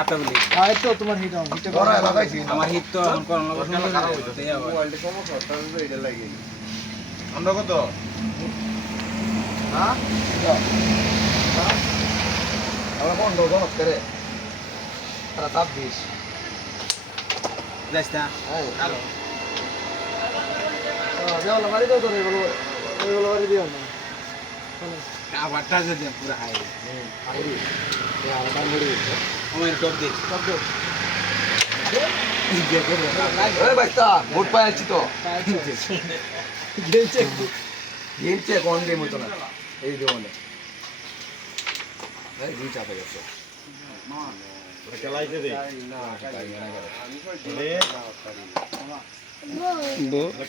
আটা বলি আয় তো তোমার হিট অন হিট বড় লাগাইছি আমার হিট তো এখন কোন না খারাপ হইতো তাই আবার ওয়ার্ল্ড সমস্যা তাহলে এটা লাগে আমরা কত হ্যাঁ আমরা কোন দোকান করে তারা 26 যাইতা হ্যাঁ কালো যাও না মারি দাও তো এগুলো বাড়ি দিও না কাবারটা যদি পুরো হাই আইরি এই আমরা মুড়ি আমার টপ দে সব দাও এই বাইতা মোট পাইছি তো গেছে গেমছে কোন গেম হতো না এই দেওয়ালে এই দুই চাপে গেছে খেলাইতে দে না তাই না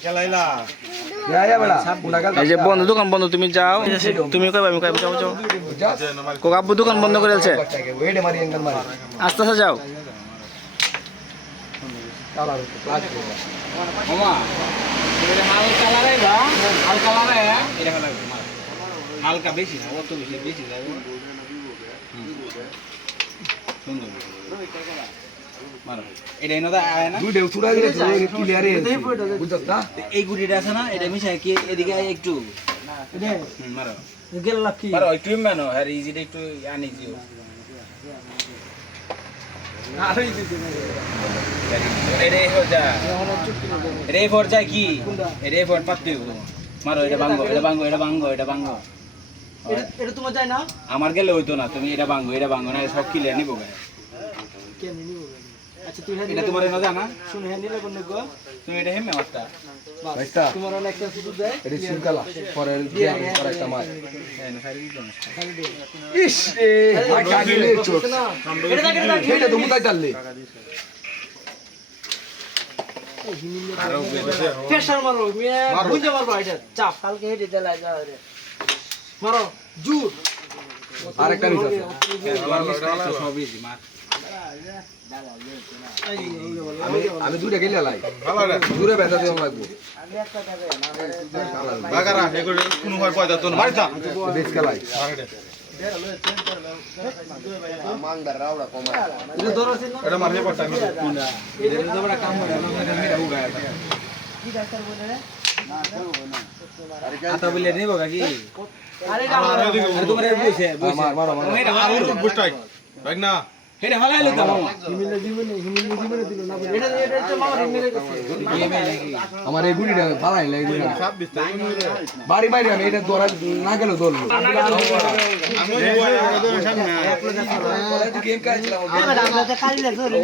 খেলাইলা যায় বড়া কোনা গেল এই যে বন্ধ দোকান বন্ধ তুমি যাও তুমি কইবা আমি কইবা যাও যাও কোক আব্বু দোকান বন্ধ করে আছে ওয়েডে মারি এঙ্গল মারি আস্তে আস্তে যাও কালার প্লাস মামা এটা হালকা লাগাই বা হালকা লাগাই এটা ভালো লাগবে হালকা বেশি না অত বেশি বেশি যাবে সুন্দর মারো এটা এনে দাও আয় না দুই দেউ ছুড়া দিলে ক্লিয়ার বুঝছ না এই গুটিটা আছে না এটা মিশাই কি এদিকে একটু এটা মারো গেল লাকি মারো একটু মানো আর ইজিটা একটু আনিজি আরই দিতে রে হো যা এখন চুক্তি না রে ফর যায় কি রে ফর পাত্তি মারো এটা ভাঙো এটা ভাঙো এটা ভাঙো এটা ভাঙো এটা তোমার যায় না আমার গেলে হইতো না তুমি এটা ভাঙো না সব ক্লিয়ার নিবো গায়ে কেন নিব আচ্ছা তুই হ্যাঁ এটা তোমার এনে জানা শুনে হ্যাঁ নিলে কোন গো তুমি এটা হেমে মারতা ভাইস্তা তোমার অনেক একটা সুযোগ দেয় এটা সিলকালা পরে দিয়ে করে একটা মার এনে সারি দিতে না ইস রে ভাই কাগলে চোট এটা দেখে এটা এটা তো মুতাই চাললে প্রেসার মারো মিয়া বুঝে মারো এটা চাপ কালকে হেডে দেলাই যাও রে মারো জুর আরেকটা মিস আছে সবই মার আমি দুইটা গেলে লাই দূরে বেঁধা দেওয়া লাগবো বাগারা এগুলো কোনো হয় পয়দা তো মারি যা বেশ খেলাই এটা ধরো আছে না এটা মারবে পড়তা আমি কোনটা এটা তো বড় কাম করে আমরা মেরা হুগা কি ডাক্তার বলে রে আতা বলে নিবো কি আরে আরে তোমার এর বইছে মার মার মার এটা আর বুঝতাই ভাই না এটা হলাইলো তো মামা হিমিলে জীবনে দিল না এটা তো মামা হিমিলে গেছে গেমে নাকি আমার এই গুড়িটা ভালাই লাগে 26 তাই বাড়ি বাড়ি আমি এটা দৌড়া না গেল দৌড়লো আমি ওই সামনে গেম খেলছিলাম আমরা তো কালি না ধরে